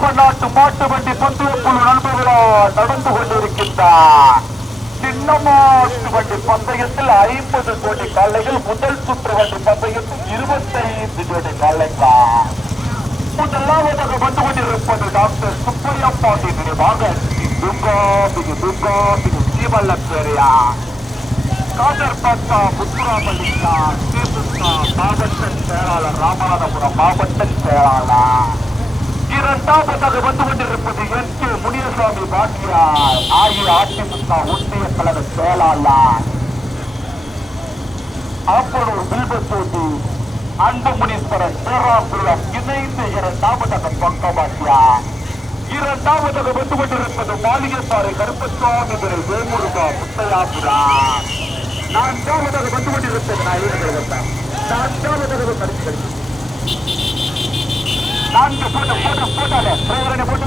ஆப்ப நாட்டு மாட்டு வண்டி பந்தயக்குழு நண்பர்களா நடந்து கொண்டிருக்கின்றார். சின்ன மாட்டு வண்டி பந்தயத்தில் ஐம்பது கோடி காளைகள் முதல் சுற்று வண்டி பந்தயத்தில் இருபத்தைந்து கோடி காளைகள். முதலாவதாக வந்து கொண்டிருப்பது டாக்டர் சுப்பையா பாண்டி நினைவாக துர்கா மிகு துர்கா மிகு பெரியா காதர் பத்தா முத்துராமலிங்கா தேமுகா மாவட்ட செயலாளர் ராமநாதபுரம் மாவட்ட செயலாளர். இரண்டாவதாக வந்து கொண்டிருப்பது என் கே முனியசாமி பாட்டியார். அஇஅதிமுக ஒன்றிய கழக செயலாளர் அப்பொழுது வில்பத்தோட்டி அன்பு பேராசிரியர் இணைந்து இரண்டாவதாக பக்கமாட்டியார் இரண்டாவதாக வந்து கொண்டிருப்பது மாளிகைப்பாறை கருப்பசாமி திரு வேமுருகா முத்தையாபுரா. நான்காவதாக வந்து கொண்டிருப்பது நான் இருக்கிறேன் நான்காவதாக கருத்து கருத்து நான்கு போட்டு போட்டு போட்டாலே பிரேரணை போட்டு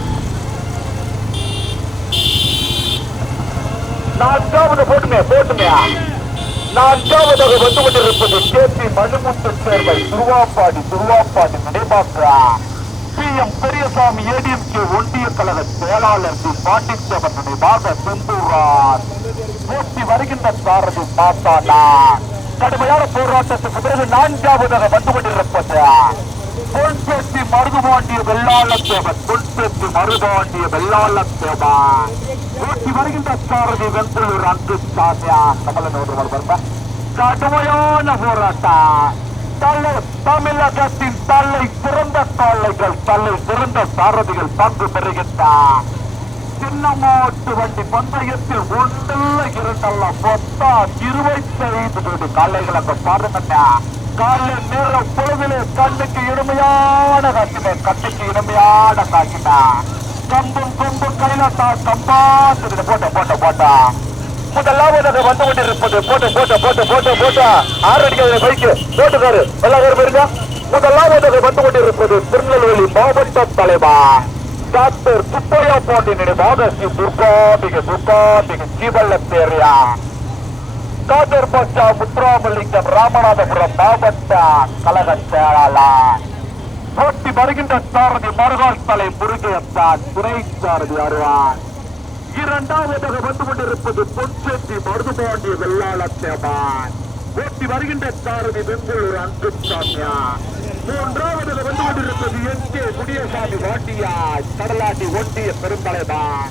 நான்காவது போட்டுமே போட்டுமையா நான்காவதாக வந்து கொண்டிருப்பது கேபி மணிமுத்து சேர்வை துருவாப்பாடி துருவாப்பாடி நினைவாக்கா? பி எம் பெரியசாமி ஏடிஎம்கே ஒன்றிய கழக செயலாளர் தி பாண்டிச்சேவன் நினைவாக செந்தூரார் போட்டி வருகின்ற சாரதி மாசானா. கடுமையான போராட்டத்துக்கு பிறகு நான்காவதாக வந்து கொண்டிருப்பது பொன்பேட்டி மருதுபாண்டிய வெள்ளாள தேவன் பொன்பேட்டி மருதுபாண்டிய வெள்ளாள தேவன் வருகின்ற சாரதி வெந்தூர் அன்பு சாமியா கமலன் ஒருவர் வருவ கடுமையான போராட்டம். தலை தமிழகத்தின் தலை சிறந்த காளைகள் தலை சிறந்த சாரதிகள் பங்கு பெறுகின்றார் சின்னமாட்டு வண்டி பந்தயத்தில் ஒன்றில் இரண்டல்ல மொத்தம் இருபத்தி ஐந்து கோடி காளைகள் அங்க காலை நேர பொழுதிலே கண்ணுக்கு இனிமையான காட்சிமே கண்ணுக்கு இனிமையான காட்சிமே. கம்பும் கொம்பும் கைலாசா கம்பா போட்ட போட்ட போட்டா. முதலாவதாக வந்து கொண்டிருப்பது போட்டு போட்டு போட்டு போட்டு போட்டா. ஆறு அடிக்காத பைக்கு. போட்டுக்காரு எல்லாரும் பாருங்க. முதலாவதாக வந்து கொண்டிருப்பது திருநெல்வேலி மாவட்ட தலைவர் டாக்டர் சுப்பையா பாண்டி நினைவாக ஸ்ரீ துர்காம்பிக துர்காம்பிக ஜீவல்ல பேரியா காதர் பச்சா முத்துராமலிங்கம் ராமநாதபுரம் மாவட்ட கழக செயலாளர். போட்டி வருகின்ற சாரதி மறுகால் தலை முருகையத்தான் துணை சாரதி வருவார் இரண்டாவதாக வந்து கொண்டிருப்பது பொன்செட்டி மருதுபாண்டிய வெள்ளாளத்தேமான் ஓட்டி வருகின்ற சாரதி அன்பு சாமியா மூன்றாவதுல வந்து கொண்டிருப்பது என் கே முனியசாமி வாட்டியா கடலாட்டி ஒட்டிய பெருந்தலைவர்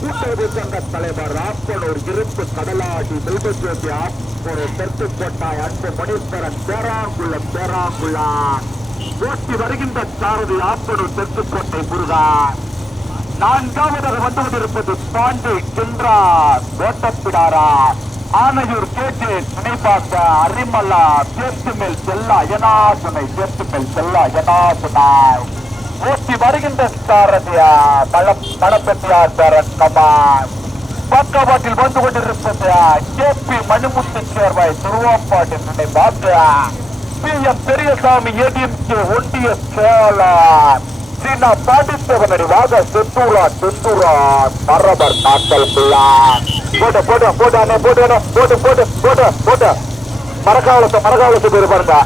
கூட்டுறவு சங்க தலைவர் ஆப்பனூர் இருப்பு கடலாடி செல்வஜோதி ஆப்பனூர் தெற்கு கோட்டாய் அன்பு மணீஸ்வரன் பேராங்குளம் பேராங்குளம் ஓட்டி வருகின்ற சாரதி ஆப்பனூர் தெற்கு கோட்டை முருகா. நான்காவதாக வந்து கொண்டிருப்பது பாண்டி சென்றா கோட்டப்பிடாரா ஆனையூர் கேட்டு பார்த்த அரிமலா சேர்த்து மேல் செல்லா யனாசுனை சேர்த்து மேல் செல்லா யனாசுனாய் ஓட்டி வருகின்ற சாரதியா மல மணப்பெற்றார் பேரன் பக்கவாட்டில் வந்து கே பி மணிமுத்து சேர்வாய் திருவாப்பாட்டு நினைப்பாக்க பி எம் பெரியசாமி ஏடிஎம்கே ஒன்றிய செயலாளர் சீனா பாண்டித்தவனடி வாக செந்தூரா செந்தூரா பரபர் தாக்கல் புள்ளா. போட்டு போட்டு போட்டு அண்ணே போட்டு அண்ணே போட்டு போட்டு போட்டு போட்டு மரக்காவலத்தை மரக்காவலத்தை பேர் பாருங்க.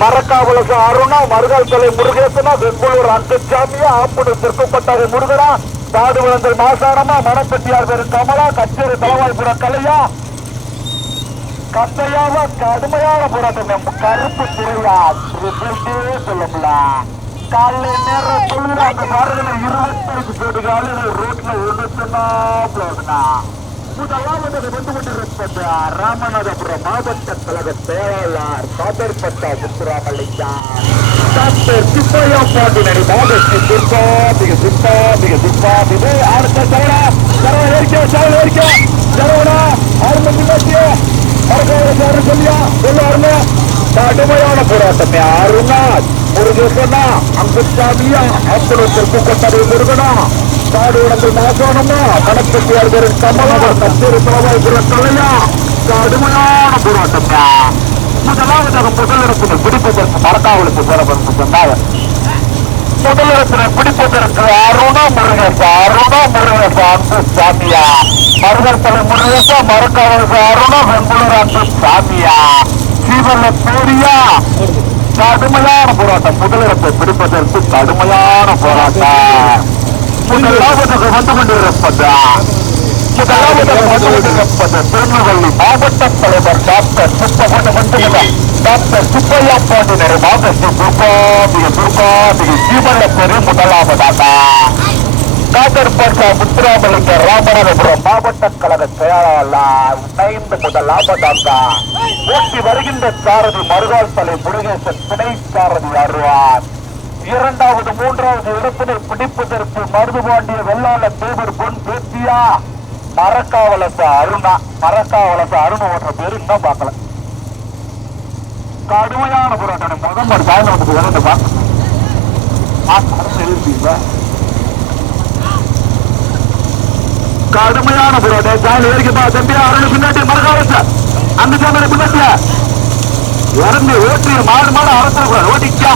மரக்காவலசம் அருணா மருகால் தலை முருகேசனா வெங்குளூர் அந்தச்சாமியா ஆப்புடு திருப்பப்பட்டாரி முருகனா காடு விழுந்தல் மாசாரமா மணப்பெட்டியார் பேரு கமலா கச்சேரி தலவாய்புர கலையா கந்தையாவ கடுமையான போராட்டம் நம்ம கருப்பு திருவிழா ரிசல்ட்டே காலைல நேரம் சொல்லுறாங்க பாருங்க இருபத்தஞ்சு கோடி காலையில ரோட்ல ஒண்ணு சொன்னா முதலாவது வந்து கொண்டிருப்பது ராமநாதபுரம் மாவட்ட கழக செயலாளர் காதர்பட்டா முத்துராமலிங்கா டாக்டர் சிப்பையா பாண்டி நடி மாவட்ட துர்கா மிக துர்கா மிக துர்கா மிக அடுத்த சரவணா. சரவண ஏறிக்க சரவண ஏறிக்க. சரவணா முன்னாடி மறக்காத சொல்லியா? கடுமையான போராட்டமே. அருணா முருகேசனா அங்குசாமியா அப்படத்திற்கு கொண்டதை முருகனா காடு உடம்பில் மாசானமா கணக்கத்தியார் பேரு கமலா கச்சேரி தலைவாய்புர தலையா கடுமையான போராட்டமே முதலாவதாக முதலிடத்தினை பிடிப்பதற்கு மரக்காவலுக்கு பெறப்படும் சொன்னார் முதலிடத்தினை பிடிப்பதற்கு அருணா முருகேசா அருணா முருகேசா அன்பு சாமியா மருகர் தலை முருகேசா மரக்காவலுக்கு அருணா வெங்குளூர் அன்பு சாமியா ஜீவன பேரியா கடுமையான போராட்டம். முதலிடத்தை பிடிப்பதற்கு கடுமையான போராட்டம். முதலாவதாக வந்து கொண்டிருப்பது முதலாவதாக வந்து கொண்டிருப்பது திருநெல்வேலி மாவட்ட தலைவர் டாக்டர் சுப்பகொண்ட மண்டல டாக்டர் சுப்பையா பாண்டியனரை மாவட்ட துர்காபிக துர்காபிக ஜீவனப்பெரு முதலாவதாக. காதர்பட்ட முத்துராமலிங்க ராமநாதபுரம் மாவட்ட கழக செயலாளர் இணைந்து முதலாவதாக ஓட்டி வருகின்ற சாரதி மருகால் தலை முருகேசன் துணை சாரதி அருவார் இரண்டாவது மூன்றாவது இடத்தினை பிடிப்பதற்கு மருதுபாண்டிய வெள்ளாள தேவர் பொன் பேத்தியா. மரக்காவலச அருணா மரக்காவலச அருண் என்ற பேரு இன்னும் பார்க்கல. கடுமையான போராட்டம் முதல் ஒரு காயம் வந்து விளையாண்டு கடுமையான புரோட்டே காயில் ஏறிக்கப்பா தம்பி அருள் பின்னாடி மறக்காத அந்த சாமியை பின்னாடியா இறந்து ஓட்டிய மாடு மாடு அறுத்துடக்கூடாது ஓட்டிச்சா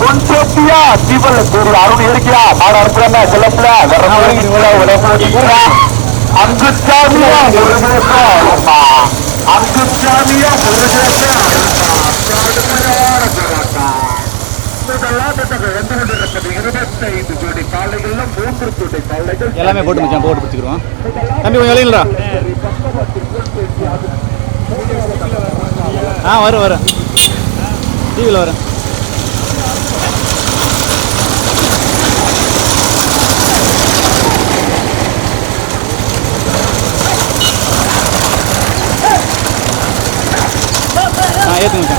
பொன் சேப்பியா தீபல கூறு அருண் இருக்கியா மாடு அறுத்துறாங்க செல்லப்பில வர அங்கு சாமியா ஒரு அங்கு சாமியா ஒரு கடுமையான புரோட்டா இந்த எந்த இருபத்தைந்து ஜோடி காலைகள்ல மூன்று ஜோடி காலைகள் எல்லாமே போட்டு வச்சா போட்டு பிடிச்சிக்கிறோம் தம்பி கொஞ்சம் விளையிலடா ஆ வரும் வரும் டிவியில் வரேன் ஆ ஏற்றுங்க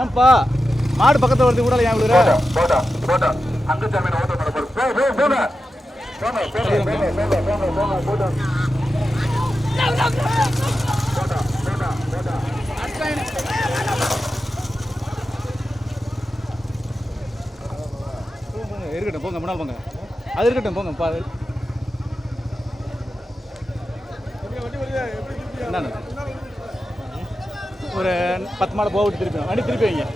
ஏன்பா மாடு பக்கத்தில் வருது கூட ஏன் விழுற போடா போடா அங்கு சாமி ஓட்ட போட போட போ போ போடா போடா போடா போடா போடா போடா போடா போடா இருக்கட்டும் போ போங்க முன்னால் போங்க. அது இருக்கட்டும் போங்க பா என்னண்ணா ஒரு பத்து மாடை போக விட்டு திருப்பி வண்டி திருப்பி வைங்க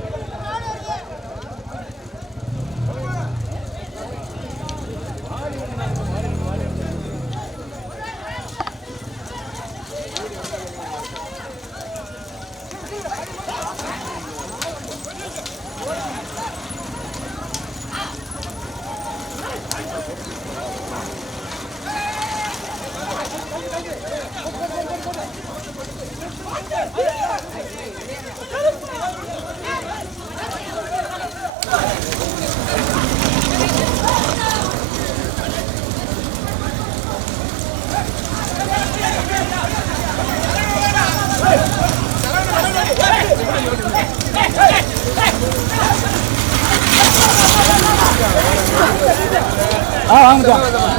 ஆ வாங்க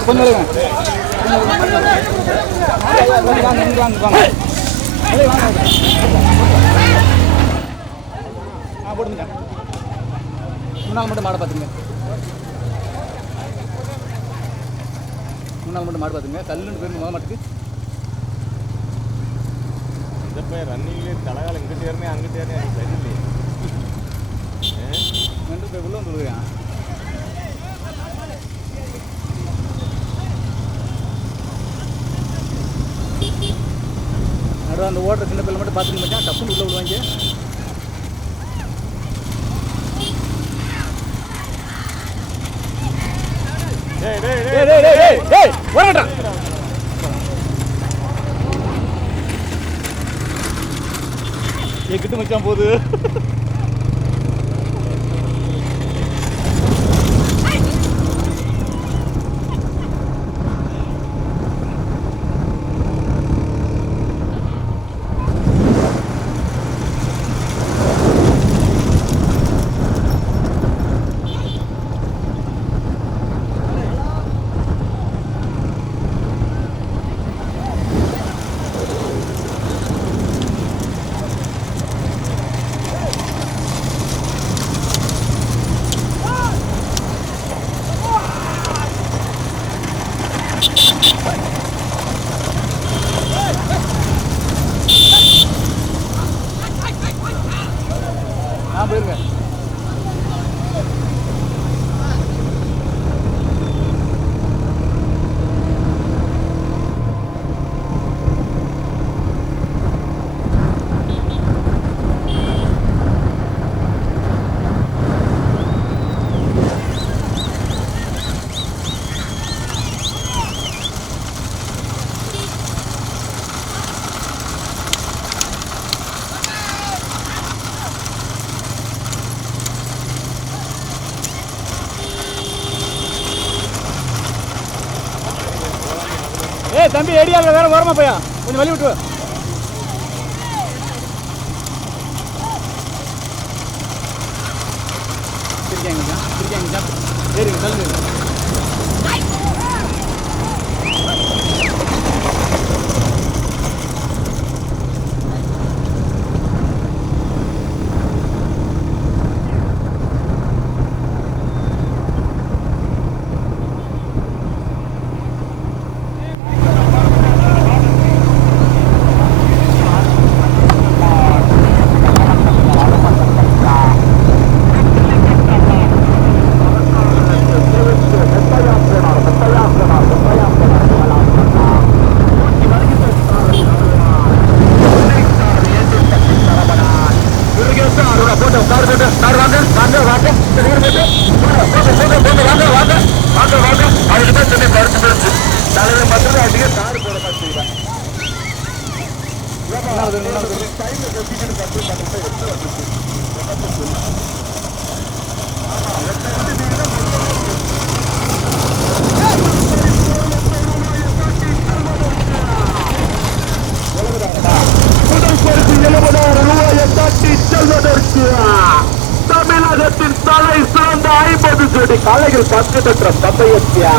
கொஞ்சம் வாங்க வாங்க வாங்க வாங்க வாங்க வெளியே வாங்க ஆ போடுங்க. முன்னால் மட்டும் மாடை பார்த்துங்க முன்னால் மட்டும் மாடு பார்த்துங்க கல்லுன்னு போயிருங்க முத மாட்டுக்கு இந்த போய் ரன்னிங்லேயே தலகாலம் இங்கிட்டு ஏறினே அங்கிட்டு ஏறினே எனக்கு சரியில்லையே ரெண்டு போய் உள்ள வந்து விழுகிறேன் நடுவில் அந்த ஓடுற சின்ன பிள்ளை மட்டும் பார்த்துன்னு பார்த்தா டப்புன்னு உள்ள விடுவாங்க. என் கிட்ட மச்சான் போகுது? ஏ தம்பி ஏரியாவில் வேற வரமா பையா? கொஞ்சம் வழி விட்டு இருக்காங்க இருக்காங்க சரிங்க தள்ளுங்க பந்தயத்தியா?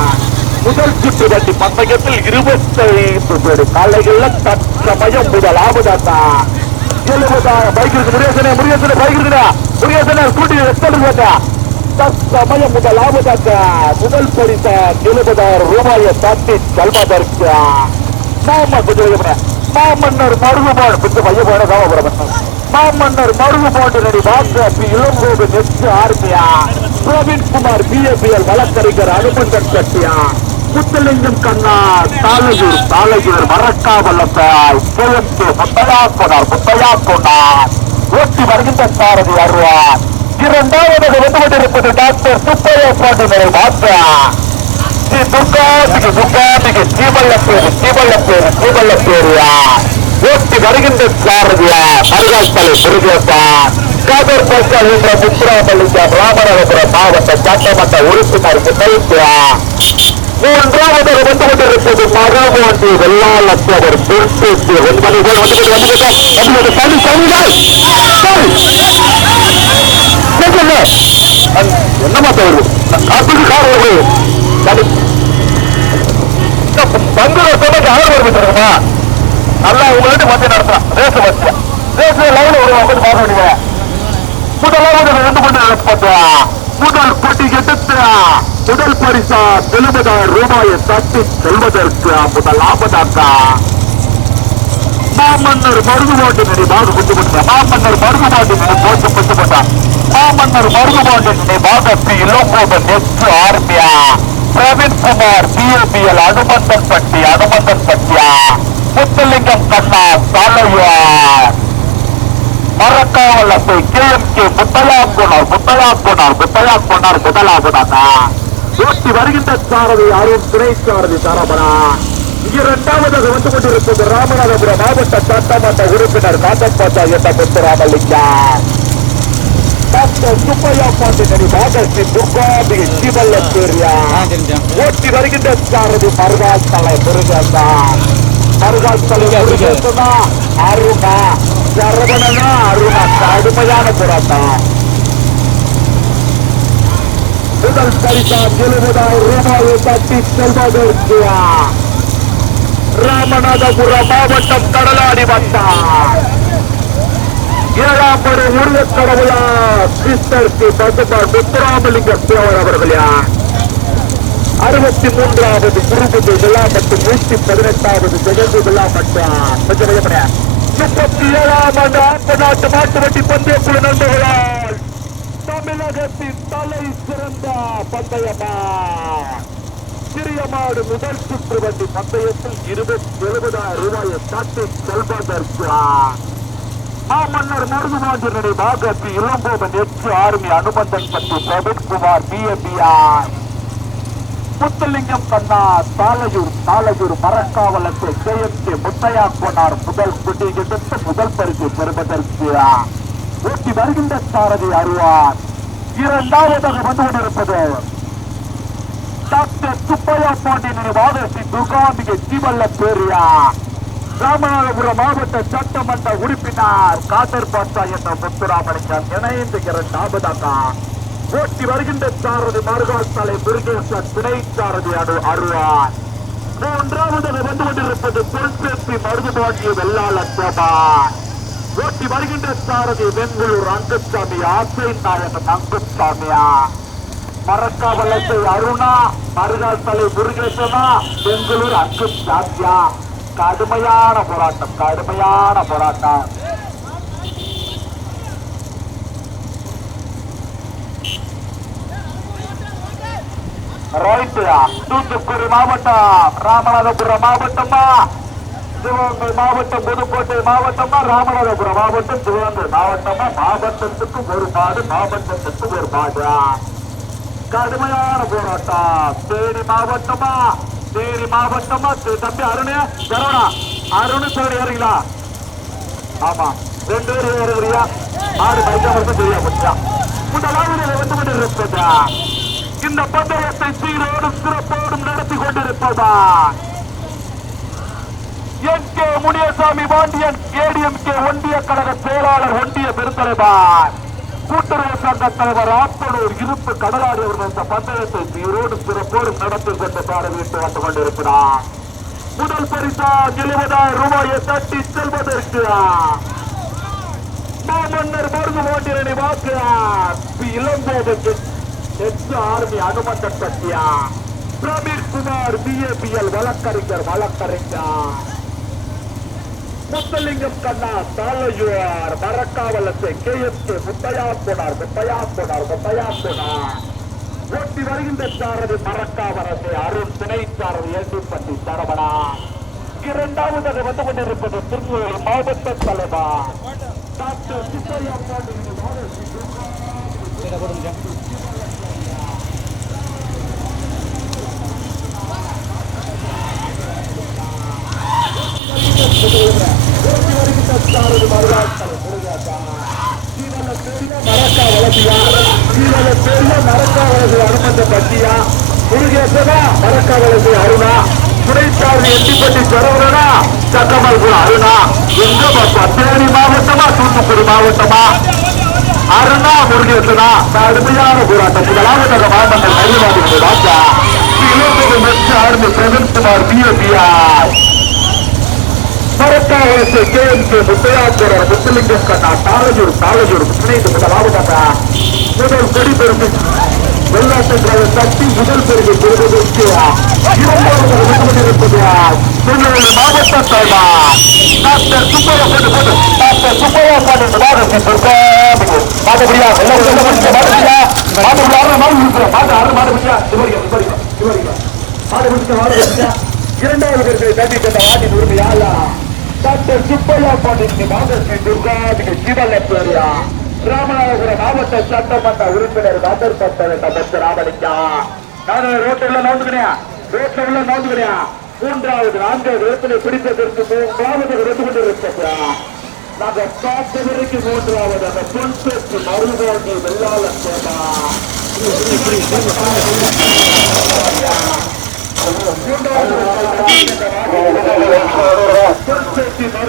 முதல் சுற்று வண்டி பந்தயத்தில் இருபத்தைந்து பேர். காலைகள்ல தற்சமயம் முதலாவதாத்தா எழுபதாயிரம் பைக் இருக்கு முருகேசனே முருகேசனே பைக் இருக்குடா முருகேசனே ஸ்கூட்டி எத்தனை போட்டா தற்சமயம் முதலாவதாக முதல் பரிச எழுபதாயிரம் ரூபாயை தாட்டி செல்வதற்கு நாம குதிரை மாமன்னர் மருகுபாடு பித்து மையபாடு காமபுரம் மாமன்னர் போட்டு நடி பாக்கு இளங்கோடு நெச்சு ஆர்மியா. பிரவீன்குமார் பிஏபிஎல் வழக்கறிஞர் அனுமந்தன் சட்டியா முத்தலிங்கம் கண்ணா தாலையூர் தாலையூர் மறக்காவல்லத்தாய் கிழக்கு முத்தையா கொண்டார் முத்தையா போனார் ஓட்டி வருகின்ற சாரதி அருவார் இரண்டாவதாக வந்து கொண்டிருப்பது டாக்டர் சுப்பையா பாண்டியனை மாற்றா ஸ்ரீ துர்காம்பிகை துர்காம்பிகை ஸ்ரீமல்லப்பேரு ஸ்ரீமல்லப்பேரு ஸ்ரீமல்லப்பேரியா ஓட்டி வருகின்ற சாரதியா மருகாஸ்தலை முருகேசா காதர் கோஸ்டல் என்ற முத்துராமலிங்கம் ராமநாதபுரம் மாவட்ட சட்டமன்ற உறுப்பினர் முதல்வா மூன்றாவது வந்து கொண்டிருப்பது மகாமோண்டி வெள்ளாளத்தவர் பொறுப்பேற்று ஒன்பது. பேர் வந்து கொண்டு வந்து கொண்டு தனி தனிகள் என்னமா தவறு அப்படி காரணம் வருது. தனி பங்குற சொன்னது ஆறு வருது நல்லா உங்கள்கிட்ட மத்திய நடத்துறான் ரேஸ் வச்சு ரேஸ் லெவலில் ஒரு வந்து பார்க்க வேண்டிய முதலாவது ரெண்டு கொண்டு நடப்பதா முதல் போட்டி எடுத்து. முதல் பரிசா எழுபதாயிரம் ரூபாயை தட்டி செல்வதற்கு முதலாவதாக மாமன்னர் மருதுபாட்டு நினைவாக கொண்டு போட்டார் மாமன்னர் மருதுபாட்டு நினை போட்டு கொண்டு போட்டார் மாமன்னர் மருதுபாட்டு நினைவாக ஸ்ரீ இளங்கோபன் நெச்சு ஆர்மியா. பிரவீன் குமார் பிஏபிஎல் அனுமந்தன் பட்டி அனுமந்தன் பட்டியா. முத்துலிங்கம் கண்ணா சாலையார் மறக்காவல்லத்தை கேஎம்கே புத்தலாம் போனார் புத்தலாம் போனார் புத்தலாம் போனார் புத்தலாம் போனாங்க ஓட்டி வருகின்ற சாரதி அருண் துணை சாரதி தாராபரா இரண்டாவதாக வந்து கொண்டிருப்பது ராமநாதபுரம் மாவட்ட சட்டமன்ற உறுப்பினர் காட்டப்பாட்டா என்ற முத்துராமலிங்கம் ஓட்டி வருகின்ற சாரதி மருகால் தலை முருகா சரவணனா அருணா கடுமையான போராட்டம். முதல் பரிசா எழுபதாயிரம் ரூபாயை தட்டி செல்வதற்கு ராமநாதபுரம் மாவட்டம் கடலாடி வந்தார். ஏழாம் படி முருகக் கடவுளா கிறிஸ்தருக்கு முத்துராமலிங்க தேவர் அவர்களா அறுபத்தி மூன்றாவது குறுபது விழா மற்றும் நூற்றி பதினெட்டாவது ஜெகந்து விழா மற்றும் முப்பத்தி ஏழாம் ஆண்டு ஆத்த நாட்டு மாட்டு வட்டி பந்தய குழு நண்பர்களால் தமிழகத்தின் தலை சிறந்த பந்தயமா? சிறிய மாடு முதல் சுற்று வண்டி பந்தயத்தில் இருபத்தி எழுபதாயிரம் ரூபாயை காட்டி செல்வதற்கு. மாமன்னர் மருதுமாஞ்சனுடைய பாகத்தி இளம்போதன் எச்சு ஆர்மி அனுமந்தன் பற்றி பிரவீன்குமார் பிஎம்பிஆர் முத்துலிங்கம் கண்ணா தாலையூர் தாலையூர் மரக்காவலத்தை கேஎம்கே முத்தையா கோனார் முதல் குட்டி எடுத்து முதல் பரிசு பெறுவதற்கு ஊட்டி வருகின்ற சாரதி அருவார் இரண்டாவதாக வந்து கொண்டிருப்பது டாக்டர் சுப்பையா பாண்டியனின் வாதசி துர்காம்பிகை ஜீவல்ல பேரியா. ராமநாதபுரம் மாவட்ட சட்டமன்ற உறுப்பினர் காதர் பாட்டா என்ற முத்துராமலிங்கம் இணைந்து இரண்டாவதாக ஓட்டி வருகின்ற சாரதி மருகாசாலை முருகேசன் துணை சாரதி அடு அருவார் மூன்றாவது வந்து கொண்டிருப்பது பொன்பேசி மருது பாண்டிய வெள்ளாள சோபார் ஓட்டி வருகின்ற சாரதி பெங்களூர் அங்குசாமி ஆசை நாயகன் அங்குசாமியா மரக்காவலத்தை அருணா மருகாசாலை முருகேசனா பெங்களூர் அங்கு கடுமையான போராட்டம் கடுமையான போராட்டம். ரைட்டுயா தூத்துக்குடி மாவட்டம் ராமநாதபுரம் மாவட்டமா சிவகங்கை மாவட்டம் புதுக்கோட்டை மாவட்டமா ராமநாதபுரம் மாவட்டம் சிவகங்கை மாவட்டமா மாவட்டத்துக்கு ஒரு பாடு மாவட்டத்துக்கு ஒரு மாடு கடுமையான போராட்டம். தேனி மாவட்டமா தேனி மாவட்டமா தம்பி அருணு சரவணா. அருணு சொல்லி ஏறீங்களா ஆமா ரெண்டு பேரும் ஏறுறியா ஆறு பைக்காம தெரியா பச்சா முதலாவது வந்து கொண்டிருப்பதா இந்த பந்தயத்தை சீரோடும் சிறப்போடும் நடத்தி கொண்டிருப்பதான் N K Muniyasamy Pandian ADM K ஒன்றிய கழக செயலாளர் ஒன்றிய பெருந்தலைவர். கூட்டுறவு சங்க தலைவர் ஆத்தனூர் இருப்பு கடலாடி அவர்கள் இந்த பந்தயத்தை சீரோடு சிறப்போடு நடத்தி கொண்டு பாட வீட்டு வந்து கொண்டிருக்கிறார். முதல் பரிசா எழுபதாயிரம் ரூபாயை தட்டி செல்வதற்கு மாமன்னர் மருந்து பாண்டியனை வாக்கு. இளங்கோவன் எஸ் ஆர்மி அனுமந்த சத்யா பிரவீன் குமார் பிஏபிஎல் வழக்கறிஞர் வழக்கறிஞர். முத்தலிங்கம் கண்ணா தாலையுவார் மரக்காவலத்தை கே எஸ் கே முத்தையா போனார் முத்தையா போனார் முத்தையா போனார். ஓட்டி வருகின்ற சாரதி மரக்காவரத்தை அருண் துணை சாரதி ஏட்டுப்பட்டி சரவணா. இரண்டாவதாக வந்து கொண்டிருப்பது திருநெல்வேலி மாவட்ட தலைவர் டாக்டர் சுப்பையா பாண்டியன் சரி போடுங்க மரக்கா வளர்த்தியா கீழே பெரிய மரக்கா வளர்ச்சி அனுமந்த பட்டியா முருகேசனா மரக்கா வளர்ச்சி அருணா துணைச்சார்பு எட்டிப்பட்டி சரவணனா சக்கமல்புரம் அருணா எங்க பாப்பா தேனி மாவட்டமா தூத்துக்குடி மாவட்டமா அருணா முருகேசனா கடுமையான போராட்டம் முதலாவது மாவட்டம் கைவாதி ராஜா இலங்கை மெச்சு ஆர்மி பிரவீன்குமார் பிஎபிஆர் பரத்தாவளத்தை கேஎம்கே முத்தையாச்சுரர் முத்துலிங்கம் கண்ணா தாளஜூர் தாளஜூர் முத்துணைந்து முதலாவதாக முதல் கொடி பெருமை வெள்ளாட்டு தட்டி முதல் பெருமை பெறுவதற்கு இரண்டாவது இருப்பது திருநெல்வேலி மாவட்ட தலைவா டாக்டர் சுப்பையா போட்டு போட்டு டாக்டர் சுப்பையா பாட்டு மாதத்தை பொறுப்பாக மாட்டபடியா எல்லாரும் சொல்ல முடியும் மாட்டபடியா மாட்டபடியா ஆறு மாடு இருக்கிறோம் மாட்டு ஆறு மாட்டபடியா சிவரிக்கம் சிவரிக்கம் சிவரிக்கம் மாடு முடிச்ச மாடு முடிச்சா இரண்டாவது பேருக்கு தட்டி தந்த வாட்டின் உரிமையாளா டாக்டர் சுப்பையா பாண்டியன் மாதத்தை துர்காதிக்கு சிவலப்பேரியா ராமநாதபுரம் மாவட்ட சட்டமன்ற உறுப்பினர் காதர் பத்தர் அமைச்சர் ராமலிங்கா நான் ரோட்டில் உள்ள நோந்துக்கிறேன் ரோட்டில் உள்ள நோந்துக்கிறேன் மூன்றாவது நான்காவது இடத்துல பிடித்ததற்கு மூன்றாவது இருந்து கொண்டு இருக்கிறா நாங்க பார்த்த வரைக்கும் மூன்றாவது அந்த பொன்பேச்சு மருந்தோட்டி வெள்ளாளர் சேமா Thank you.